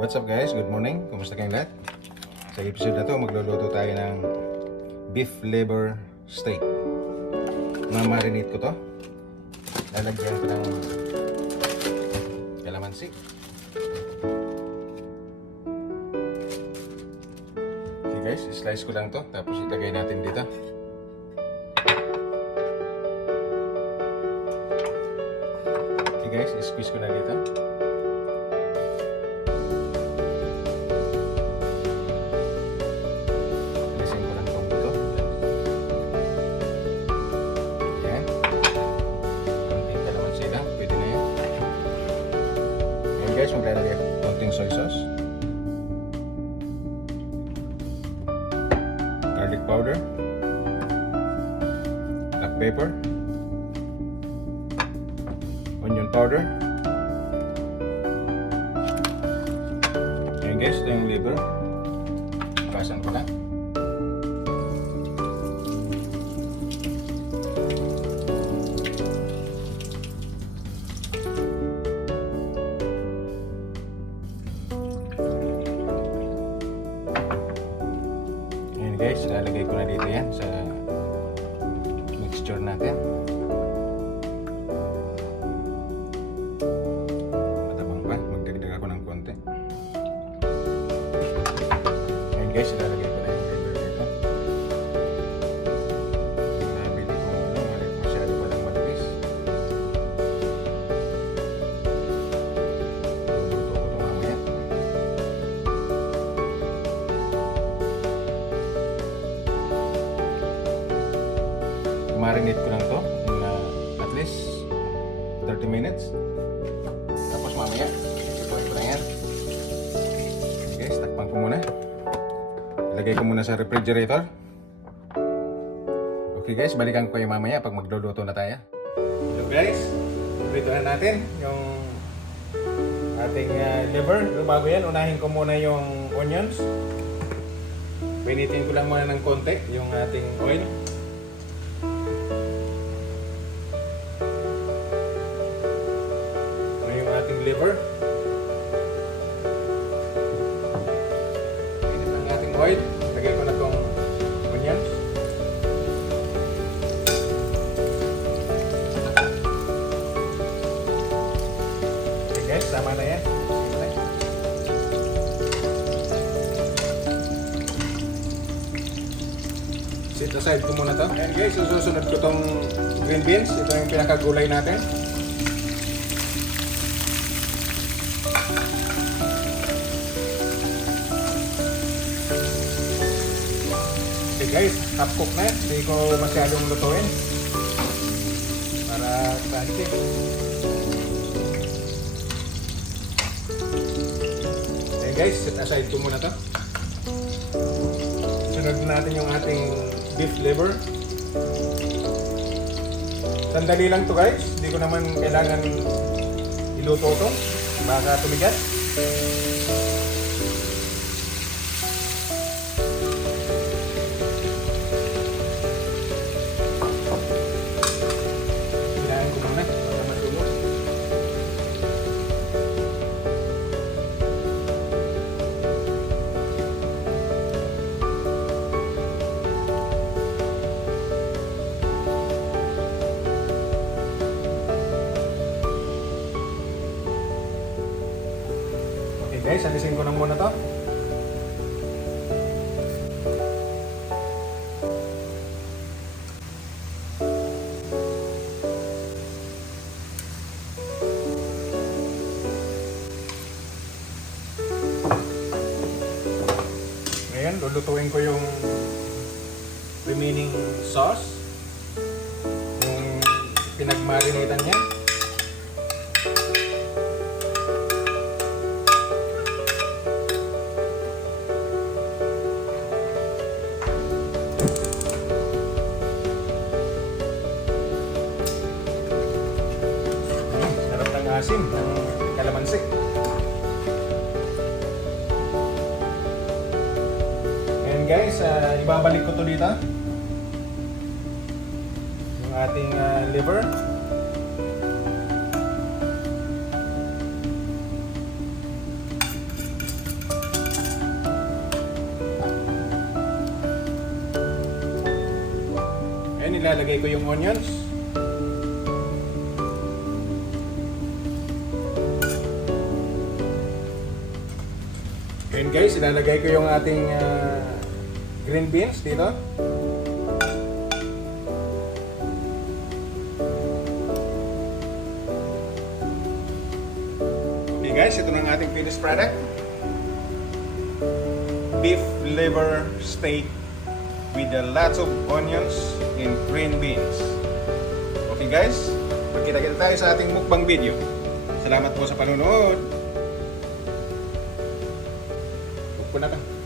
What's up guys? Good morning. Kumusta kayong lahat? Sa episode na to, magluluto tayo ng beef liver steak. Mamarinate ko to. Lalagyan ko ng kalamansi. Okay guys, slice ko lang to. Tapos ilagay natin dito. Okay guys, squeeze ko na dito. Guys, maglalagay ako konting soy sauce, garlic powder, black pepper, onion powder. Ayan guys, ito yung liver. Pasan ko lang. Guys, lalagay ko na dito yan sa mixture natin. Matabang pa, magdagdag ako ng konti. Ngayon guys, lalagay ko na yung liver dito. Nabili ko masyado walang malapis. Luto ko ito mamaya. Marinate ko lang to at least 30 minutes. Tapos mamaya ituloy ko na yan. Okay, takpan ko muna. Ilagay ko muna sa refrigerator. Okay guys, balikan ko kayo mamaya pag magluluto na tayo. Hello guys, prito na natin yung ating liver. Pero bago yan, unahin ko muna yung onions. Pinitin ko lang muna ng konti yung ating oil. Liver. Init ang ating oil. Lagay ko na itong onions. Okay guys, tama na yan. Set aside ko muna ito. And guys, susunod ko itong green beans. Ito yung pinakagulay natin. Guys, half cook na yan. Hindi ko masyadong lutuin para crunchy. Okay guys, set aside ko muna to. Sunod natin yung ating beef liver. Sandali lang to guys. Hindi ko naman kailangan iluto to. Baka tumigas. Guys, alisin ko na muna to. Ngayon, lulutuin ko yung remaining sauce. Yung pinagmarinatan niya. Asim ng kalamansi. Ngayon guys, ibabalik ko to dito. Yung ating liver. ilalagay ko yung onions. Ngayon guys, ilalagay ko yung ating green beans dito. Okay guys, ito na ang ating finished product. Beef liver steak with a lots of onions and green beans. Okay guys, magkita-kita tayo sa ating mukbang video. Salamat po sa panonood. Huwag po na to.